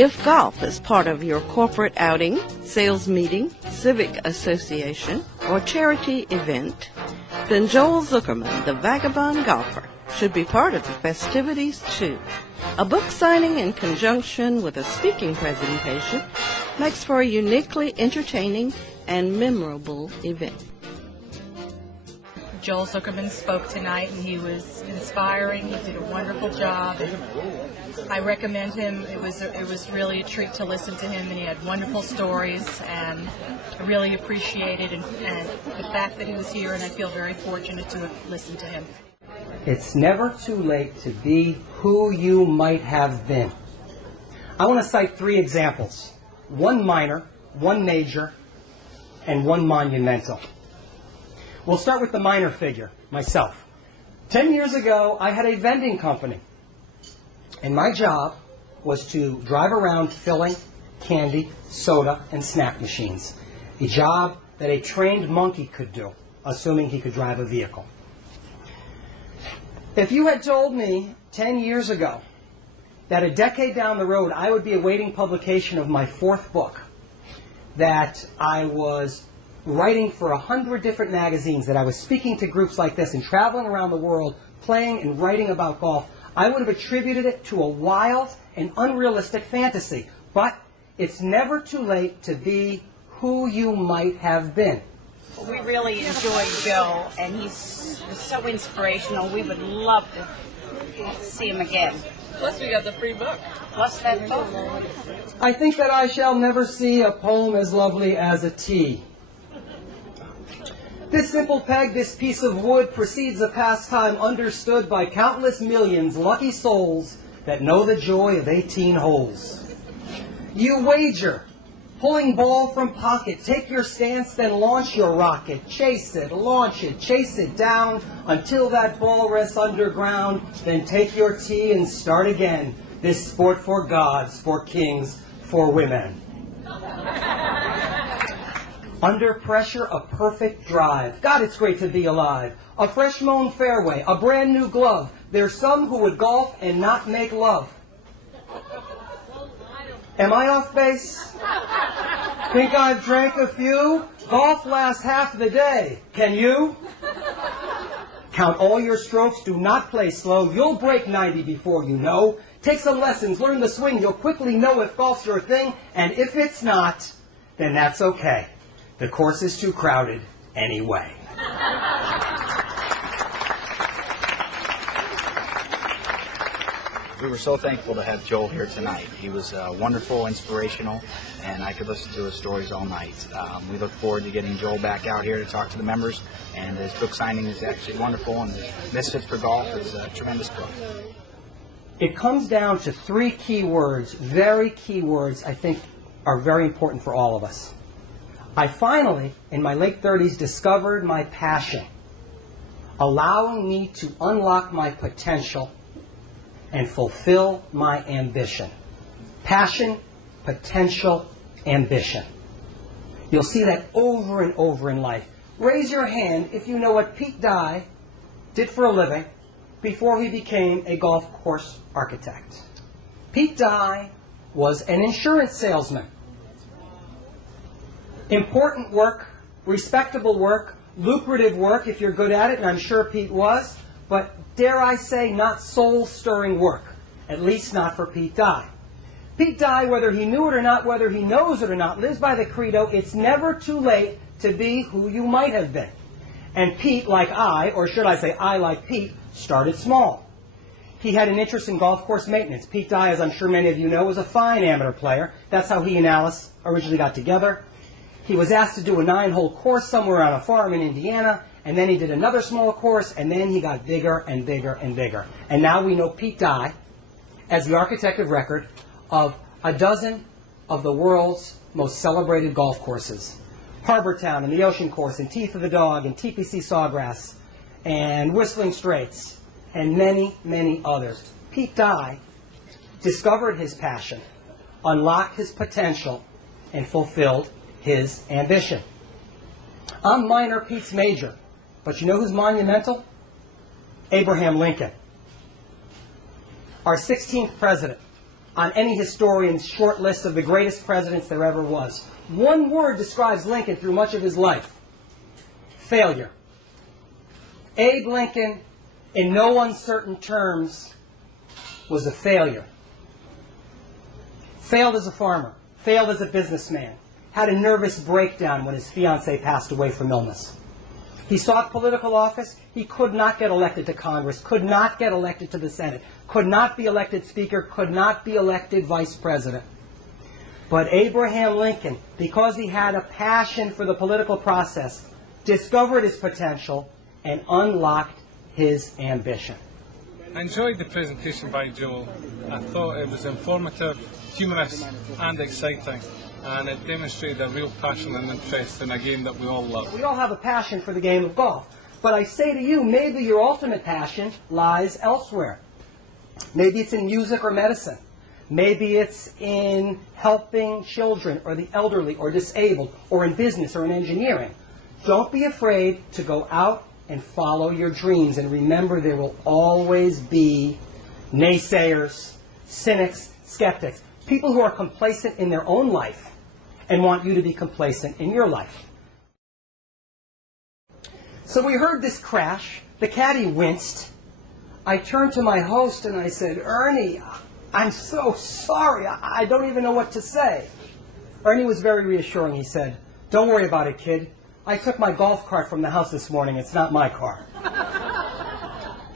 If golf is part of your corporate outing, sales meeting, civic association, or charity event, then Joel Zuckerman, the vagabond golfer, should be part of the festivities too. A book signing in conjunction with a speaking presentation makes for a uniquely entertaining and memorable event. Joel Zuckerman spoke tonight, and he was inspiring. He did a wonderful job. And I recommend him. It was really a treat to listen to him, and he had wonderful stories, and I really appreciated and the fact that he was here, and I feel very fortunate to have listened to him. It's never too late to be who you might have been. I want to cite 3 examples. 1 minor, 1 major, and 1 monumental. We'll start with the minor figure, myself. 10 years ago, I had a vending company. And my job was to drive around filling candy, soda, and snack machines. A job that a trained monkey could do, assuming he could drive a vehicle. If you had told me 10 years ago that a decade down the road I would be awaiting publication of my 4th book, that I was writing for 100 different magazines, that I was speaking to groups like this and traveling around the world playing and writing about golf, I would have attributed it to a wild and unrealistic fantasy. But it's never too late to be who you might have been. We really enjoyed Joe, and he's so inspirational. We would love to see him again. Plus, we got the free book. Plus that book. I think that I shall never see a poem as lovely as a tea. This simple peg, this piece of wood, precedes a pastime understood by countless millions lucky souls that know the joy of 18 holes. You wager, pulling ball from pocket, take your stance, then launch your rocket. Chase it, launch it, chase it down until that ball rests underground, then take your tee and start again. This sport for gods, for kings, for women. Under pressure, a perfect drive. God, it's great to be alive. A fresh mown fairway, a brand new glove. There's some who would golf and not make love. Am I off base? Think I've drank a few? Golf lasts half the day. Can you? Count all your strokes. Do not play slow. You'll break 90 before you know. Take some lessons. Learn the swing. You'll quickly know if golf's your thing. And if it's not, then that's okay. The course is too crowded anyway. We were so thankful to have Joel here tonight. He was wonderful, inspirational, and I could listen to his stories all night. We look forward to getting Joel back out here to talk to the members, and his book signing is actually wonderful, and Misfits for Golf is a tremendous book. It comes down to 3 key words, very key words I think are very important for all of us. I finally, in my late 30s, discovered my passion, allowing me to unlock my potential and fulfill my ambition. Passion, potential, ambition. You'll see that over and over in life. Raise your hand if you know what Pete Dye did for a living before he became a golf course architect. Pete Dye was an insurance salesman. Important work, respectable work, lucrative work if you're good at it, and I'm sure Pete was, but dare I say, not soul-stirring work, at least not for Pete Dye. Pete Dye, whether he knew it or not, whether he knows it or not, lives by the credo, it's never too late to be who you might have been. And Pete, like I, or should I say I, like Pete, started small. He had an interest in golf course maintenance. Pete Dye, as I'm sure many of you know, was a fine amateur player. That's how he and Alice originally got together. He was asked to do a 9-hole course somewhere on a farm in Indiana, and then he did another small course, and then he got bigger and bigger and bigger. And now we know Pete Dye as the architect of record of a dozen of the world's most celebrated golf courses. Harbor Town and the Ocean Course and Teeth of the Dog and TPC Sawgrass and Whistling Straits and many, many others. Pete Dye discovered his passion, unlocked his potential, and fulfilled his ambition. I'm minor, Pete's major. But you know who's monumental? Abraham Lincoln. Our 16th president. on any historian's short list of the greatest presidents there ever was. One word describes Lincoln through much of his life: failure. Abe Lincoln, in no uncertain terms, was a failure. Failed as a farmer, failed as a businessman, had a nervous breakdown when his fiancée passed away from illness. He sought political office. He could not get elected to Congress, could not get elected to the Senate, could not be elected Speaker, could not be elected Vice President. But Abraham Lincoln, because he had a passion for the political process, discovered his potential and unlocked his ambition. I enjoyed the presentation by Joel. I thought it was informative, humorous and exciting, and it demonstrated a real passion and interest in a game that we all love. We all have a passion for the game of golf, but I say to you, maybe your ultimate passion lies elsewhere. Maybe it's in music or medicine. Maybe it's in helping children or the elderly or disabled, or in business or in engineering. Don't be afraid to go out and follow your dreams, and remember there will always be naysayers, cynics, skeptics, people who are complacent in their own life and want you to be complacent in your life. So we heard this crash. The caddy winced. I turned to my host and I said, "Ernie, I'm so sorry. I don't even know what to say." Ernie was very reassuring. He said, "Don't worry about it, kid. I took my golf cart from the house this morning. It's not my car."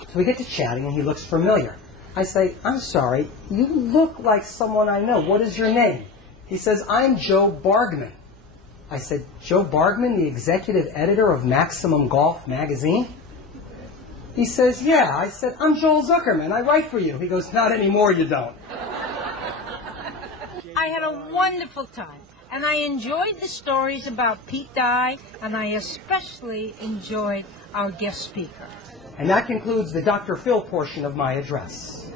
So we get to chatting, and he looks familiar. I say, "I'm sorry, you look like someone I know. What is your name?" He says, "I'm Joe Bargman." I said, "Joe Bargman, the executive editor of Maximum Golf magazine?" He says, "Yeah." I said, "I'm Joel Zuckerman. I write for you." He goes, "Not anymore, you don't." I had a wonderful time, and I enjoyed the stories about Pete Dye, and I especially enjoyed our guest speaker. And that concludes the Dr. Phil portion of my address.